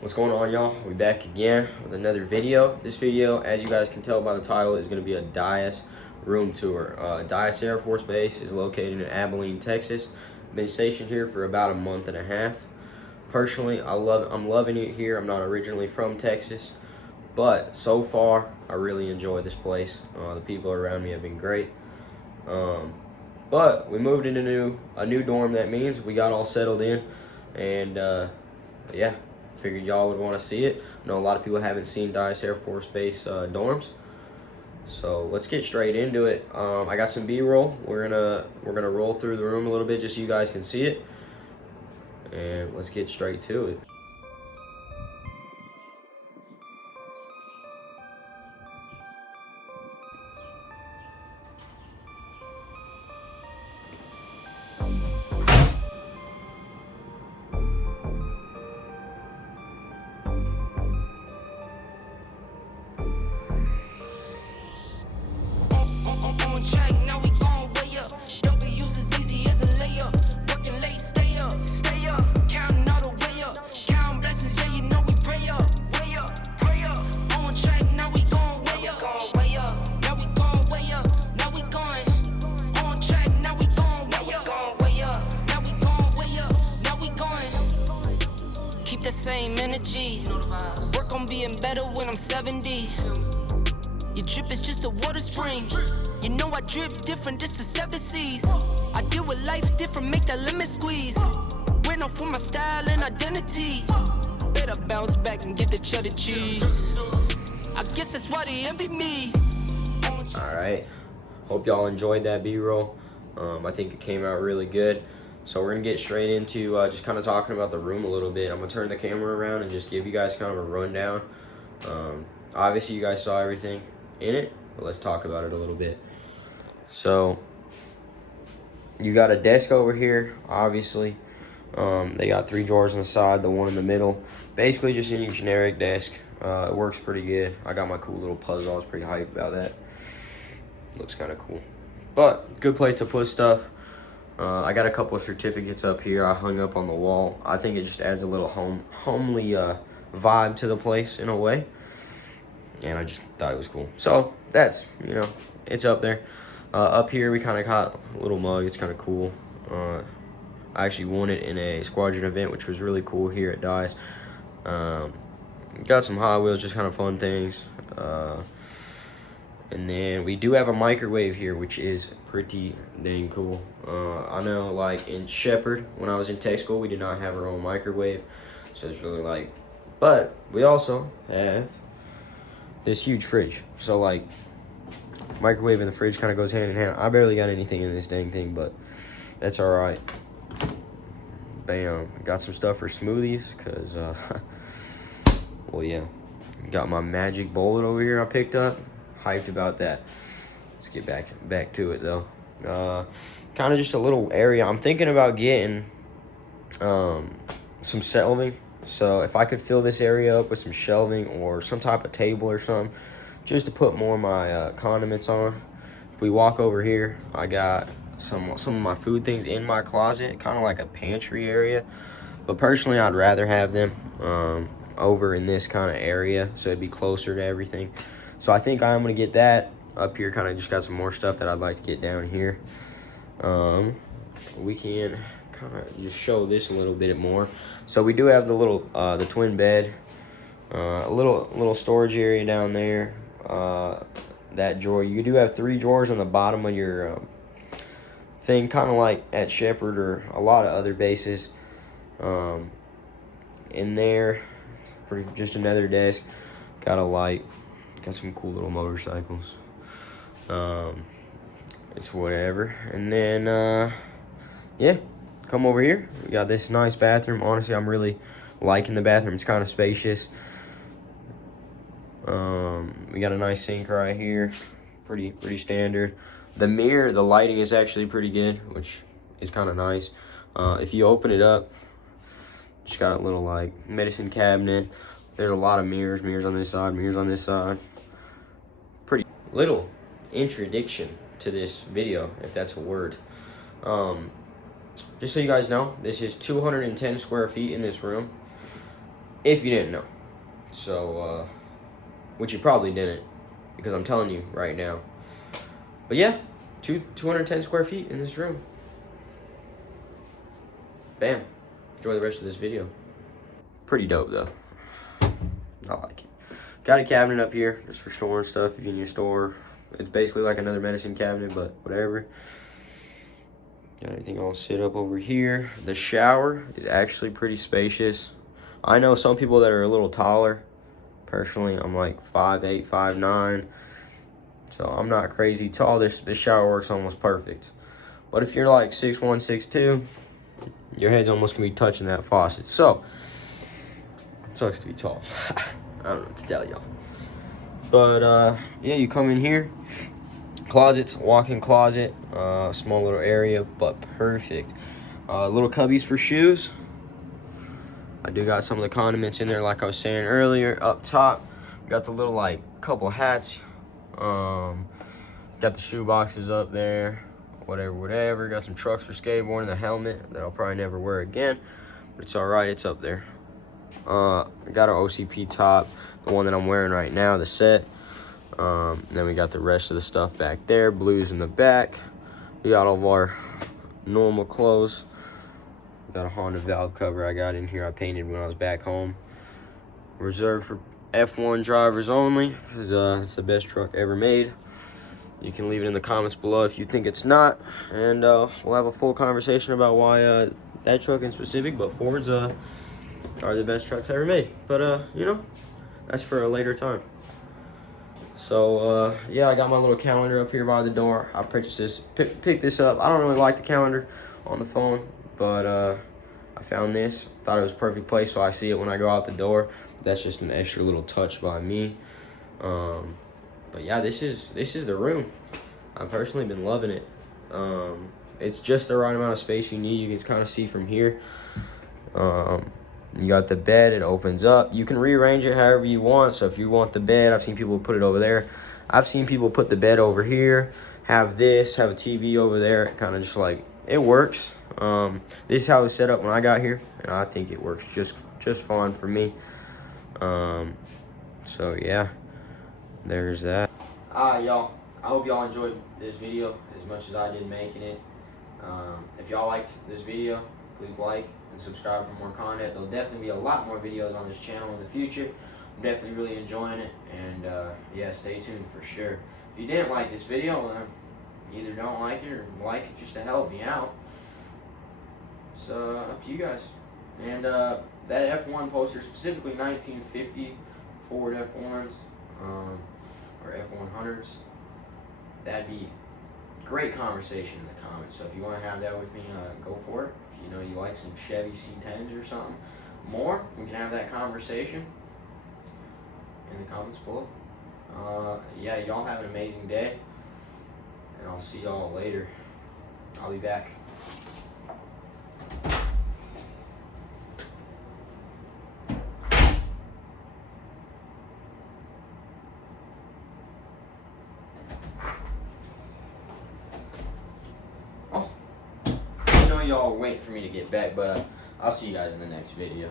What's going on, y'all? We're back again with another video. This video, as you guys can tell by the title, is going to be a Dyess room tour. Dyess Air Force Base is located in Abilene, Texas. Been stationed here for about a month and a half. Personally, I'm loving it here. I'm not originally from Texas, but so far I really enjoy this place. The people around me have been great. But we moved into a new dorm. That means we got all settled in, and yeah, figured y'all would want to see it. I know a lot of people haven't seen Dyess Air Force Base dorms, so let's get straight into it. I got some B-roll. We're gonna roll through the room a little bit just so you guys can see it, and let's get straight to it. Same energy. Work on being better when I'm 70. Your drip is just a water spring. You know I drip different, just the 7 C's. I deal with life different, make that limit squeeze. Went off for my style and identity. Better bounce back and get the cheddar cheese. I guess that's why they envy me. Alright, hope y'all enjoyed that B-roll. I think it came out really good. So we're gonna get straight into just kind of talking about the room a little bit. I'm gonna turn the camera around and just give you guys kind of a rundown. Obviously you guys saw everything in it, but let's talk about it a little bit. So you got a desk over here, obviously. They got 3 drawers on the side, the one in the middle. Basically just any generic desk. It works pretty good. I got my cool little puzzle. I was pretty hyped about that. Looks kind of cool. But good place to put stuff. I got a couple of certificates up here I hung up on the wall. I think it just adds a little homely vibe to the place in a way. And I just thought it was cool. So that's, it's up there. Up here we kind of got a little mug. It's kind of cool. I actually won it in a squadron event, which was really cool here at Dyess. Got some Hot Wheels, just kind of fun things. And then we do have a microwave here, which is pretty dang cool. I know, like, in Shepherd, when I was in tech school, we did not have our own microwave. So it's really like, but we also have this huge fridge. So, like, microwave and the fridge kind of goes hand in hand. I barely got anything in this dang thing, but that's all right. Bam. Got some stuff for smoothies, because, well, yeah. Got my magic bullet over here I picked up. Hyped about that. Let's get back to it though. Kind of just a little area. I'm thinking about getting some shelving. So if I could fill this area up with some shelving or some type of table or something, just to put more of my condiments on. If we walk over here, I got some of my food things in my closet, kind of like a pantry area. But personally, I'd rather have them over in this kind of area, so it'd be closer to everything. So I think I'm going to get that up here. Kind of just got some more stuff that I'd like to get down here. We can kind of just show this a little bit more. So we do have the little, the twin bed. A little storage area down there. That drawer. You do have 3 drawers on the bottom of your thing. Kind of like at Shepherd or a lot of other bases. In there, just another desk. Got a light. Got some cool little motorcycles. It's whatever. And then, yeah, come over here. We got this nice bathroom. Honestly, I'm really liking the bathroom. It's kind of spacious. We got a nice sink right here. Pretty standard. The mirror, the lighting is actually pretty good, which is kind of nice. If you open it up, just got a little, like, medicine cabinet. There's a lot of mirrors on this side, mirrors on this side. Pretty little introduction to this video, if that's a word. Just so you guys know, this is 210 square feet in this room. if you didn't know. So, which you probably didn't, because I'm telling you right now. But yeah, 210 square feet in this room. Bam. Enjoy the rest of this video. Pretty dope, though. I like it. Got a cabinet up here just for storing stuff if you need to store. It's basically like another medicine cabinet, but whatever. Got everything all set up over here. The shower is actually pretty spacious. I know some people that are a little taller. Personally, I'm like 5'8", 5'9". So I'm not crazy tall. This shower works almost perfect. But if you're like 6'1", 6'2", your head's almost gonna be touching that faucet. So, sucks to be tall. I don't know what to tell y'all. But yeah, you come in here. Closets, walk-in closet, small little area, but perfect. Little cubbies for shoes. I do got some of the condiments in there, like I was saying earlier. Up top, got the little like couple hats. Got the shoe boxes up there. Whatever. Got some trucks for skateboarding, the helmet that I'll probably never wear again, but it's all right. It's up there. I got our OCP top, the one that I'm wearing right now, the set. Then we got the rest of the stuff back there, blues in the back. We got all of our normal clothes. We got a Honda valve cover I got in here. I painted when I was back home. Reserved for F1 drivers only, because it's the best truck ever made. You can leave it in the comments below if you think it's not, and we'll have a full conversation about why that truck in specific, but Fords are the best trucks ever made. But you know, that's for a later time. So yeah, I got my little calendar up here by the door. I purchased this, picked this up. I don't really like the calendar on the phone, but I found this. Thought it was a perfect place, so I see it when I go out the door. But that's just an extra little touch by me. But yeah, this is the room. I've personally been loving it. It's just the right amount of space you need. You can kind of see from here. You got the bed, it opens up. You can rearrange it however you want. So if you want the bed, I've seen people put it over there. I've seen people put the bed over here, have a TV over there. It kind of just like, it works. This is how it was set up when I got here, and I think it works just fine for me. So yeah, there's that. Y'all, I hope y'all enjoyed this video as much as I did making it. If y'all liked this video, please like and subscribe for more content. There'll definitely be a lot more videos on this channel in the future. I'm definitely really enjoying it, and yeah, stay tuned for sure. If you didn't like this video, either don't like it or like it just to help me out. It's up to you guys. And that F1 poster, specifically 1950 Ford F1s or F100s, that'd be great conversation in the comments. So if you want to have that with me, go for it. If you know you like some Chevy C10s or something more, we can have that conversation in the comments below. Yeah, y'all have an amazing day, and I'll see y'all later. I'll be back. Y'all wait for me to get back, but I'll see you guys in the next video.